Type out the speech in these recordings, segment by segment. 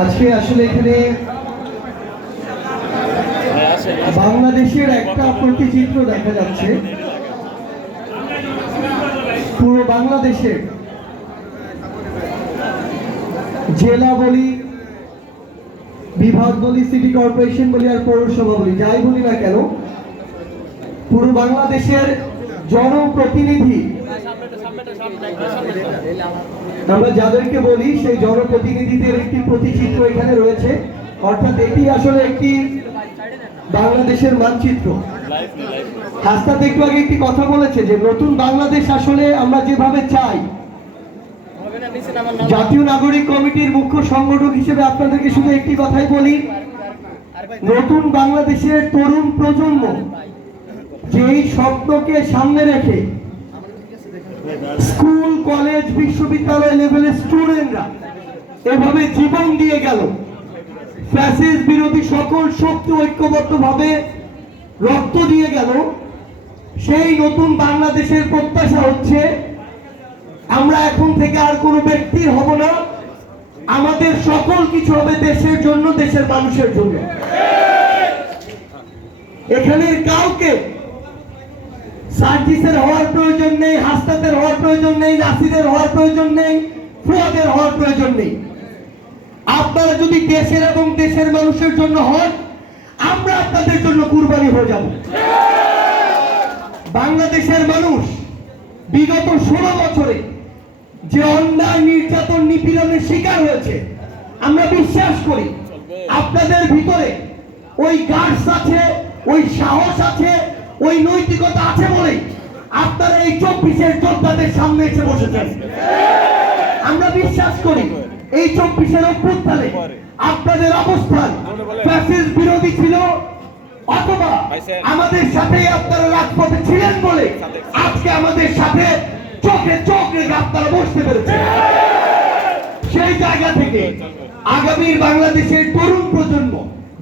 আজকে আসলে এখানে বাংলাদেশের একটা প্রতিচিত্র দেখা যাচ্ছে। পুরো বাংলাদেশের জেলা বলি, বিভাগ বলি, সিটি কর্পোরেশন বলি আর পৌরসভা বলি, যাই বলি না কেন, পুরো বাংলাদেশের জনপ্রতিনিধি আমরা যাদেরকে বলি, সেই জনপ্রতিনিধিদের একটি প্রতিচিত্র এখানে রয়েছে। অর্থাৎ এটি আসলে একটি বাংলাদেশের মানচিত্র। হাসনাত একটু আগে একটি কথা বলেছে যে, নতুন বাংলাদেশ আসলে আমরা যেভাবে চাই, জাতীয় নাগরিক কমিটির মুখ্য সংগঠক হিসেবে আপনাদেরকে শুধু একটি কথাই বলি, নতুন বাংলাদেশের তরুণ প্রজন্ম যেই স্বপ্নকে সামনে রেখে স্কুল, কলেজ, বিশ্ববিদ্যালয় লেভেলের স্টুডেন্টরা এভাবে জীবন দিয়ে গেল। ফ্যাসিস বিরোধী সকল শক্তি ঐক্যবদ্ধভাবে রক্ত দিয়ে গেল। সেই নতুন বাংলাদেশের প্রত্যাশা হচ্ছে, আমরা এখন থেকে আর কোনো ব্যক্তির হব না। আমাদের সকল কিছু হবে দেশের জন্য, দেশের মানুষের জন্য। এখানের কাউকে সার্জিসের হওয়ার প্রয়োজন নেই হাসনাতের হওয়ার প্রয়োজন নেই নাসিরের হওয়ার প্রয়োজন নেই, ফুয়াদের হওয়ার প্রয়োজন নেই। আপনারা যদি দেশের এবং দেশের মানুষের জন্য হন, আমরা আপনাদের জন্য কুরবানি হয়ে যাব। বাংলাদেশের মানুষ বিগত ষোলো বছরে যে অন্যায় নির্যাতন নিপীড়নের শিকার হয়েছে, আমরা বিশ্বাস করি। আপনাদের ভিতরে ওই গার্ডস আছে, ওই সাহস আছে ওই নৈতিকতা আছে বলেই আপনারা এই চব্বিশের যোদ্ধাদের সামনে এসে বসেছেন। আমরা বিশ্বাস করি এই চব্বিশের অভ্যুত্থানে আপনাদের অবস্থান ফ্যাসিস বিরোধী ছিল অথবা আমাদের সাথেই আপনারা রাজপথে ছিলেন বলে আজকে আমাদের সাথে চোখে চোখ রেখে আপনারা বসতে পেরেছেন। সেই জায়গা থেকে আগামীর বাংলাদেশের তরুণ প্রজন্ম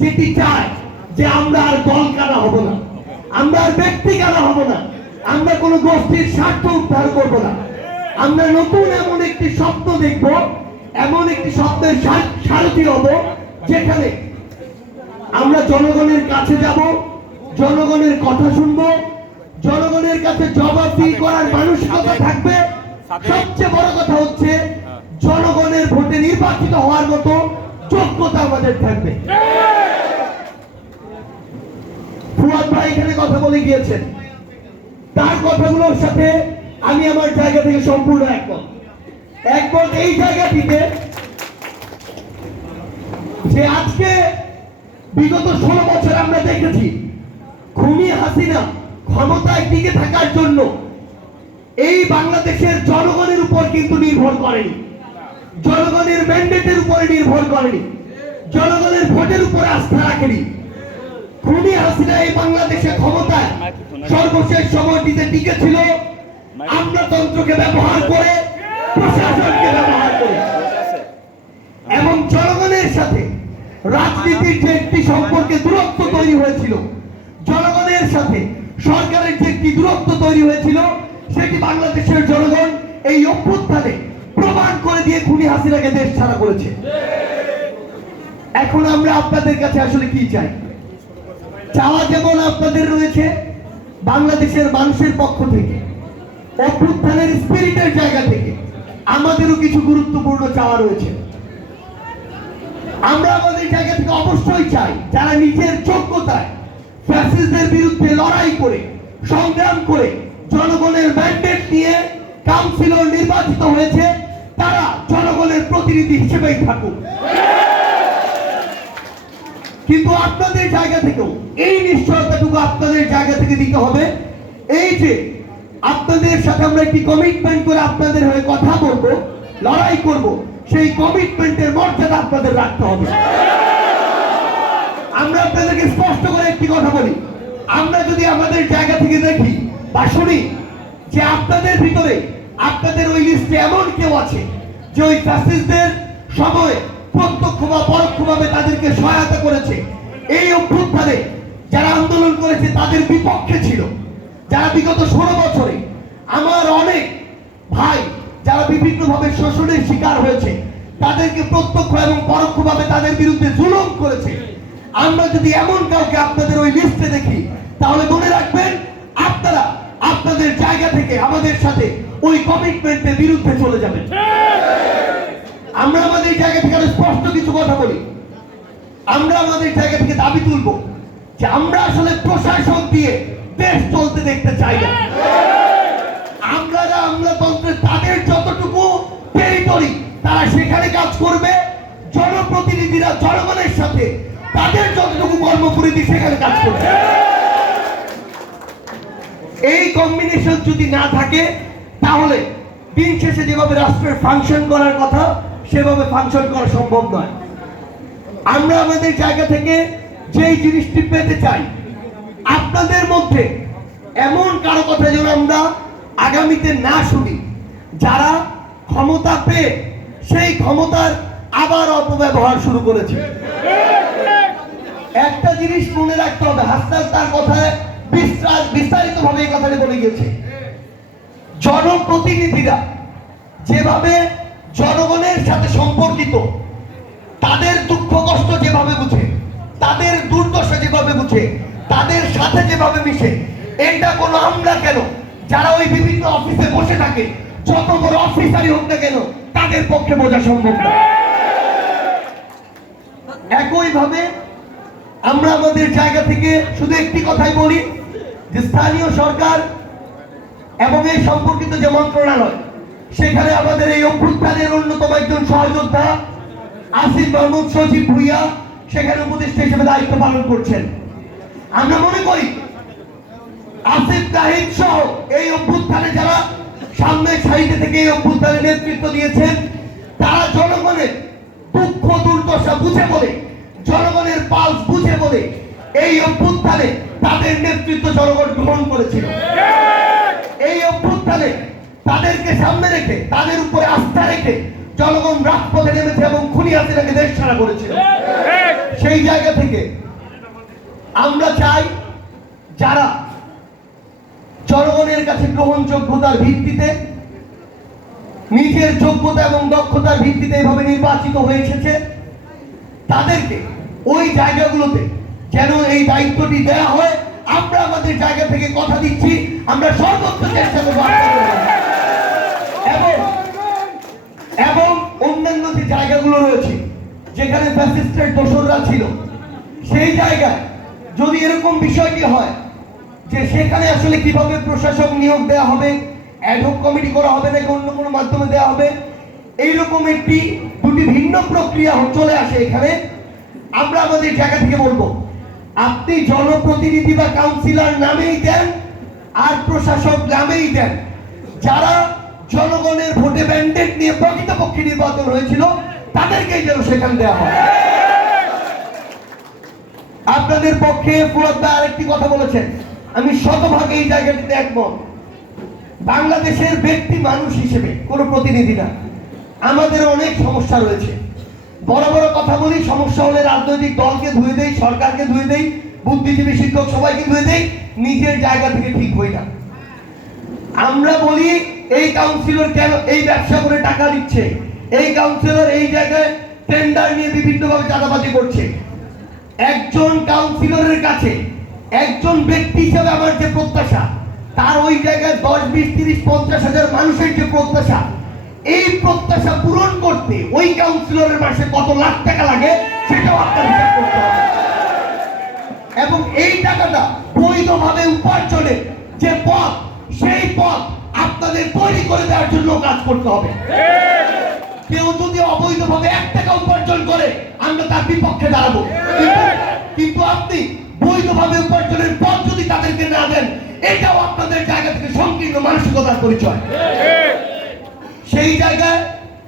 যেটি চায় যে আমরা আর দল কানা হব না। আমরা আর ব্যক্তি কানা হব না। আমরা কোনো গোষ্ঠীর স্বার্থ উদ্ধার করব না। আমরা নতুন এমন একটি স্বপ্ন দেখব এমন একটি স্বপ্নের সারথি হব যেখানে আমরা জনগণের কাছে যাব জনগণের কথা শুনব জনগণের কাছে জবাবদিহি করার মানসিকতা থাকবে। সবচেয়ে বড় কথা হচ্ছে জনগণের ভোটে নির্বাচিত হওয়ার মতো যোগ্যতা আমাদের থাকবে। এখানে কথা বলে গিয়েছেন। তার কথাগুলোর সাথে আমি আমার জায়গা থেকে সম্পূর্ণ একমত। একমত এই জায়গাটিতে যে আজকে বিগত ষোলো বছর আমরা দেখেছি, খুনি হাসিনা ক্ষমতায় টিকে থাকার জন্য এই বাংলাদেশের জনগণের উপর কিন্তু নির্ভর করেনি। জনগণের ম্যান্ডেটের উপরে নির্ভর করেনি। জনগণের ভোটের উপর আস্থা রাখেনি। খুনি হাসিনা এই বাংলাদেশে ক্ষমতায় সর্বশেষ সময়টিতে টিকে ছিল আমলাতন্ত্রকে ব্যবহার করে, প্রশাসনকে ব্যবহার করে। এবং জনগণের সাথে রাজনীতির যে একটি সম্পর্কে দূরত্ব তৈরি হয়েছিল, জনগণের সাথে সরকারের যে একটি দূরত্ব তৈরি হয়েছিল, সেটি বাংলাদেশের জনগণ এই অভ্যুত্থানে প্রমাণ করে দিয়ে খুনি হাসিনাকে দেশ ছাড়া করেছে। এখন আমরা আপনাদের কাছে আসলে কি চাই? চাওয়া যেমন আপনাদের রয়েছে বাংলাদেশের মানুষের পক্ষ থেকে, অভ্যুত্থানের স্পিরিটের জায়গা থেকে, আমাদেরও কিছু গুরুত্বপূর্ণ চাওয়া রয়েছে। আমরা আমাদের জায়গা থেকে অবশ্যই চাই, যারা নিজের যোগ্যতায় ফ্যাসিস্টদের বিরুদ্ধে লড়াই করে, সংগ্রাম করে, জনগণের ম্যান্ডেট নিয়ে কাউন্সিলর নির্বাচিত হয়েছে, তারা জনগণের প্রতিনিধি হিসেবেই থাকুক। কিন্তু আপনাদের জায়গা থেকেও, এই নিশ্চয়তাটুকু আপনাদের জায়গা থেকে দিতে হবে। এই যে, আপনাদের সাথে আমরা একটি কমিটমেন্ট করে আপনাদের হয়ে কথা বলব, লড়াই করব, সেই কমিটমেন্টের মর্যাদা আপনাদের রাখতে হবে। আমরা আপনাদেরকে স্পষ্ট করে একটি কথা বলি। আমরা যদি আমাদের জায়গা থেকে দেখি বা শুনি যে আপনাদের ভিতরে, আপনাদের ওই লিস্টে এমন কেউ আছে যে ওই ফ্যাসিস্টদের সময় প্রত্যক্ষ বা পরোক্ষভাবে তাদেরকে সহায়তা করেছে। এই অভ্যুত্থানে যারা আন্দোলন করেছে, তাদের বিপক্ষে ছিল। যারা বিগত ষোলো বছরে আমার অনেক ভাই যারা বিভিন্নভাবে শোষণের শিকার হয়েছে, তাদেরকে প্রত্যক্ষ এবং পরোক্ষভাবে তাদের বিরুদ্ধে জুলুম করেছে। আমরা যদি এমন কাউকে আপনাদের ওই লিস্টে দেখি, তাহলে মনে রাখবেন, আপনারা আপনাদের জায়গা থেকে আমাদের সাথে ওই কমিটমেন্টের বিরুদ্ধে চলে যাবেন। আমরা আমাদের জায়গা থেকে আরও স্পষ্ট কিছু কথা বলি। আমরা আমাদের জায়গা থেকে দাবি তুলবো যে আমরা আসলে প্রশাসন দিয়ে দেশ চলতে দেখতে চাই না। আমরা আমলাতন্ত্রে তাদের যতটুকু টেরিটরি তারা সেখানে কাজ করবে। জনপ্রতিনিধিরা জনগণের সাথে তাদের যতটুকু কর্মপরিধি সেখানে কাজ করবে। এই কম্বিনেশন যদি না থাকে, তাহলে দিন শেষে যেভাবে রাষ্ট্রের ফাংশন করার কথা সেভাবে ফাংশন করা সম্ভব নয়। আমরা আমাদের জায়গা থেকে যেই জিনিসটি পেতে চাই, আপনাদের মধ্যে এমন কারও কথা যেন আমরা আগামীতে না শুনি। যারা ক্ষমতা পেয়ে সেই ক্ষমতার আবার অপব্যবহার শুরু করেছে। একটা জিনিস মনে রাখতে হবে হাসনাল তার কথায় বিশ্বাস বিস্তারিত ভাবে এই কথাটা বলে গেছে জনপ্রতিনিধিরা যেভাবে জনগণের সাথে সম্পর্কিত, তাদের দুঃখ কষ্ট যেভাবে বুঝে, তাদের দুর্দশা যেভাবে বুঝে, তাদের সাথে যেভাবে মিশে, এটা কোনো আমরা কেন? যারা ওই বিভিন্ন অফিসে বসে থাকে, যত বড় অফিসারই হোক না কেন, তাদের পক্ষে বোঝা সম্ভব না। একইভাবে আমরা আমাদের জায়গা থেকে শুধু একটি কথাই বলি, যে স্থানীয় সরকার এবং এই সম্পর্কিত যে মন্ত্রণালয় সেখানে আমাদের এই অভ্যুত্থানের অন্যতম একজন সহযোদ্ধা, আসিফ মাহমুদ সজীব ভুইয়া, সেখানে উপদেষ্টা হিসেবে দায়িত্ব পালন করছেন। আমরা মনে করি, আসিফ তাহিদ সহ এই অভ্যুত্থানে যারা সামনের সাইডে থেকে এই অভ্যুত্থানের নেতৃত্ব দিয়েছেন, তারা জনগণের দুঃখ, দুর্দশা বুঝে বলে, জনগণের পালস বুঝে বলে এই অভ্যুত্থানে তাদের নেতৃত্ব জনগণ গ্রহণ করেছিল। এই অভ্যুত্থানে তাদেরকে সামনে রেখে, তাদের উপরে আস্থা রেখে জনগণ রাজপথে নেমেছে এবং খুনি হাসিনাকে দেশ ছাড়া করেছিল। সেই জায়গা থেকে আমরা চাই যারা জনগণের কাছে গ্রহণযোগ্যতার ভিত্তিতে, নিজের যোগ্যতা এবং দক্ষতার ভিত্তিতে এভাবে নির্বাচিত হয়ে এসেছে, তাদেরকে ওই জায়গাগুলোতে যেন এই দায়িত্বটি দেয়া হয়। আমরা আমাদের জায়গা থেকে কথা দিচ্ছি। আমরা সর্বোচ্চ চেষ্টা করব আপনাদের জন্য। এবং এবং অন্যান্য যে জায়গাগুলো রয়েছে, যেখানে ফ্যাসিস্টের দোসররা ছিল, সেই জায়গায় যদি এরকম বিষয়টি হয় যে সেখানে আসলে কীভাবে প্রশাসক নিয়োগ দেওয়া হবে অ্যাডহক কমিটি করা হবে নাকি অন্য কোনো মাধ্যমে দেওয়া হবে, এইরকম একটি দুটি ভিন্ন প্রক্রিয়া চলে আসে এখানে। আমরা আমাদের জায়গা থেকে বলব, আপনি জনপ্রতিনিধি বা কাউন্সিলর নামেই দেন আর প্রশাসক নামেই দেন। যারা জনগণের ভোটে ব্যান্ডেড নিয়ে প্রকৃতপক্ষে নির্বাচন হয়েছিল তাদেরকেই যেন সেখান দেওয়া হয়। আপনাদের পক্ষে ভাই আরেকটি কথা বলেছেন। আমি শতভাগ এই জায়গাটিতে একমত। বাংলাদেশের ব্যক্তি মানুষ হিসেবে কোনো প্রতিনিধি না। আমাদের অনেক সমস্যা রয়েছে। বড় বড় কথা বলি, সমস্যা হলে রাজনৈতিক দলকে ধুয়ে দেই, সরকারকে ধুয়ে দেই, বুদ্ধিজীবী শিক্ষক সবাইকে ধুয়ে দেই, নিজের জায়গা থেকে ঠিক হই না। আমরা বলি, এই কাউন্সিলর কেন এই ব্যবসা করে টাকা দিচ্ছে? এই কাউন্সিলর এই জায়গায় টেন্ডার নিয়ে বিভিন্নভাবে চাঁদাবাজি করছে। একজন কাউন্সিলরের কাছে একজন ব্যক্তি হিসেবে আমার যে প্রত্যাশা, তার ওই জায়গায় দশ, বিশ, তিরিশ, পঞ্চাশ হাজার মানুষের যে প্রত্যাশা, এই প্রত্যাশা পূরণ করতে ওই কাউন্সিলরের মাসে কত লাখ টাকা লাগে সেটাও আপনার হিসাব করতে হবে। এবং এই টাকাটা বৈধভাবে উপার্জনের যে পথ, সেই পথ আপনাদের তৈরি করে দেওয়ার জন্য কাজ করতে হবে। কেউ যদি অবৈধভাবে এক টাকা উপার্জন করে, আমরা তার বিপক্ষে দাঁড়াবো। কিন্তু- আপনি বৈধভাবে উপার্জনের পথ যদি তাদেরকে না দেন, এটাও আপনাদের জায়গা থেকে সংকীর্ণ মানসিকতার পরিচয়। সেই জায়গায়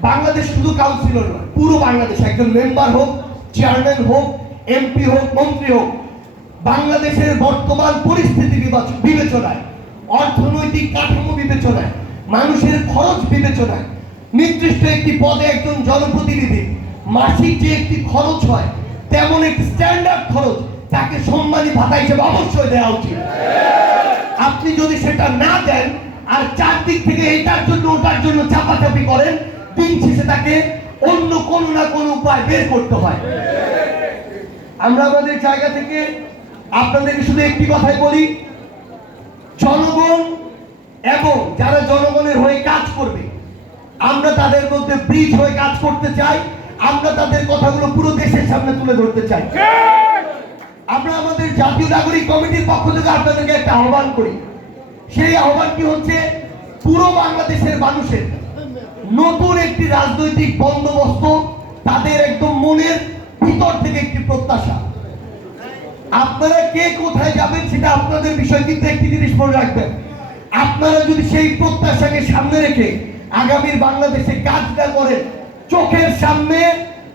বাংলাদেশ শুধু কাউন্সিলর নয়, পুরো বাংলাদেশ, একজন মেম্বার হোক চেয়ারম্যান হোক এমপি হোক, মন্ত্রী হোক, বাংলাদেশের বর্তমান পরিস্থিতি বিবাচ- বিবেচনায়, অর্থনৈতিক কাঠামো বিবেচনায়, মানুষের খরচ বিবেচনায় নির্দিষ্ট একটি পদে একজন জনপ্রতিনিধি, মাসিক যে একটি খরচ হয়, তেমন একটি স্ট্যান্ডার্ড খরচ তাকে সম্মানী ভাতা হিসেবে অবশ্যই দেওয়া উচিত। আপনি যদি সেটা না দেন, আর চারদিক থেকে এটার জন্য, ওটার জন্য চাপাচাপি করেন, দিন শেষে তাকে অন্য কোনো না কোনো উপায় বের করতে হয়। আমরা আমাদের জায়গা থেকে আপনাদেরকে শুধু একটি কথাই বলি, জনগণ এবং যারা জনগণের হয়ে কাজ করবে আমরা তাদের মধ্যে ব্রিজ হয়ে কাজ করতে চাই। আমরা তাদের কথাগুলো পুরো দেশের সামনে তুলে ধরতে চাই। আমরা আমাদের জাতীয় নাগরিক কমিটির পক্ষ থেকে আপনাদেরকে একটা আহ্বান করি। সেই আহ্বানটি হচ্ছে পুরো বাংলাদেশের মানুষের নতুন একটি রাজনৈতিক বন্দোবস্ত, তাদের একদম মনের ভিতর থেকে একটি প্রত্যাশা। আপনারা কে কোথায় যাবেন সেটা আপনাদের বিষয়, কিন্তু একটি জিনিস মনে রাখবেন। আপনারা যদি সেই প্রত্যাশাকে সামনে রেখে আগামীর বাংলাদেশে কাজ না করেন। চোখের সামনে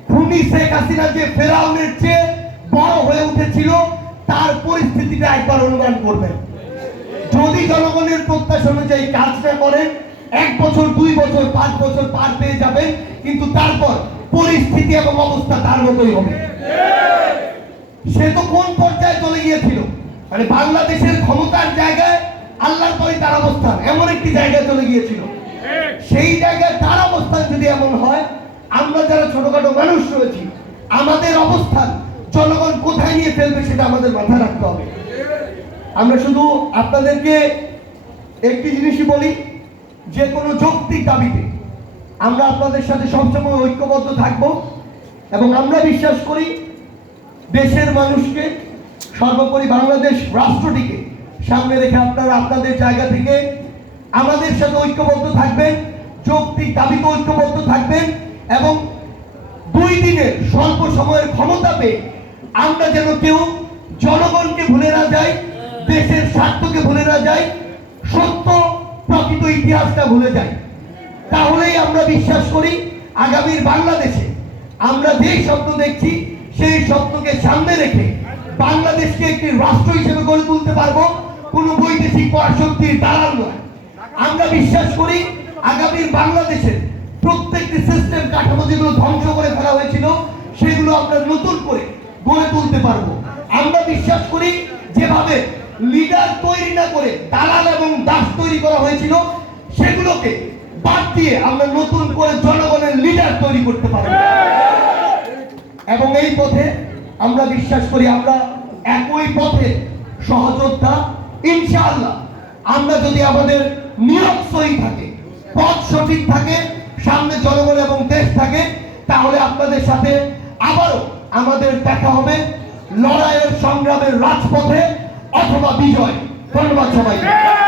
খুনি শেখ হাসিনা যে ফেরাউনের চেয়ে বড় হয়ে উঠেছিল, তার পরিস্থিতিটা একবার অনুমান করবেন। যদি জনগণের প্রত্যাশা অনুযায়ী কাজ না করেন, এক বছর, দুই বছর, পাঁচ বছর পার পেয়ে যাবেন, কিন্তু তারপর পরিস্থিতি এবং অবস্থা তার মতোই হবে। সে তো কোন পর্যায়ে চলে গিয়েছিল? মানে বাংলাদেশের ক্ষমতার জায়গায় আল্লাহর পরে তার অবস্থান, এমন একটি জায়গায় চলে গিয়েছিল। সেই জায়গায় তার অবস্থান যদি এমন হয়, আমরা যারা ছোটখাটো মানুষ রয়েছি, আমাদের অবস্থান জনগণ কোথায় নিয়ে ফেলবে সেটা আমাদের মাথায় রাখতে হবে। আমরা শুধু আপনাদেরকে একটি জিনিসই বলি, যে কোনো যৌক্তিক দাবিতে আমরা আপনাদের সাথে সবসময় ঐক্যবদ্ধ থাকব এবং আমরা বিশ্বাস করি দেশের মানুষকে, সর্বোপরি বাংলাদেশ রাষ্ট্রটিকে সামনে রেখে আপনারা আপনাদের জায়গা থেকে আমাদের সাথে ঐক্যবদ্ধ থাকবেন যৌক্তিক দাবিতে ঐক্যবদ্ধ থাকবেন এবং দুই দিনের স্বল্প সময়ের ক্ষমতা পেয়ে আমরা যেন কেউ জনগণকে ভুলে না যাই, দেশের স্বার্থকে ভুলে না যাই, সত্য, প্রকৃত ইতিহাসটা ভুলে যাই। তাহলেই আমরা বিশ্বাস করি, আগামীর বাংলাদেশে আমরা যে স্বপ্ন দেখছি, সেই স্বপ্নকে সামনে রেখে বাংলাদেশকে একটি রাষ্ট্র হিসেবে গড়ে তুলতে পারব, কোনো বৈদেশিক পরাশক্তির দালাল নয়। আমরা বিশ্বাস করি আগামীর বাংলাদেশের প্রত্যেকটি সিস্টেম কাঠামো যেগুলো ধ্বংস করে ফেলা হয়েছিল, সেগুলো আমরা নতুন করে গড়ে তুলতে পারব। আমরা বিশ্বাস করি যেভাবে লিডার তৈরি না করে দালাল এবং দাস তৈরি করা হয়েছিল, সেগুলোকে বাদ দিয়ে আমরা নতুন করে জনগণের লিডার তৈরি করতে পারব। এবং এই পথে আমরা বিশ্বাস করি আমরা একই পথে সহযোদ্ধা। ইনশাআল্লাহ, আমরা যদি আমাদের সহি থাকে, পথ সঠিক থাকে, সামনে জনগণ এবং দেশ থাকে, তাহলে আপনাদের সাথে আবারও আমাদের দেখা হবে লড়াইয়ের সংগ্রামের রাজপথে অথবা বিজয়। ধন্যবাদ সবাইকে।